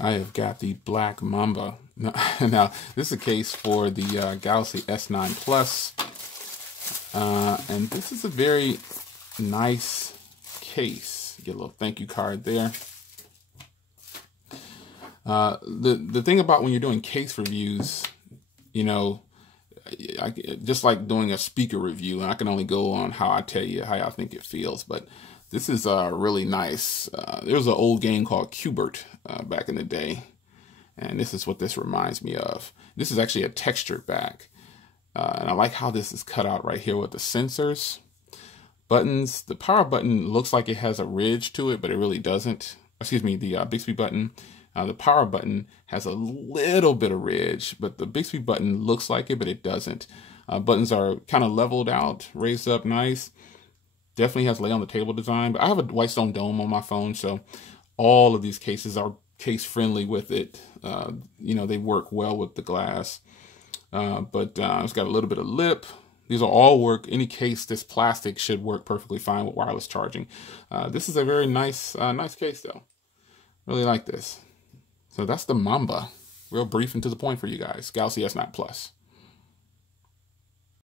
I have got the black Mumba. Now, this is a case for the Galaxy S9 Plus. And this is a very nice case. Get a little thank you card there. The thing about when you're doing case reviews, you know, just like doing a speaker review, and I can only go on how I tell you how I think it feels, but this is really nice. There was an old game called Cubert back in the day, and this is what this reminds me of. This is actually a textured back, and I like how this is cut out right here with the sensors. Buttons, the power button looks like it has a ridge to it, but it really doesn't. Excuse me, the Bixby button. The power button has a little bit of ridge, but the Bixby button looks like it, but it doesn't. Buttons are kind of leveled out, raised up nice. Definitely has lay on the table design, but I have a white stone dome on my phone, so all of these cases are case friendly with it. You know, they work well with the glass, but it's got a little bit of lip. These will all work. Any case this plastic should work perfectly fine with wireless charging. This is a very nice case though. Really like this. So that's the Mumba. Real brief and to the point for you guys. Galaxy S9 Plus.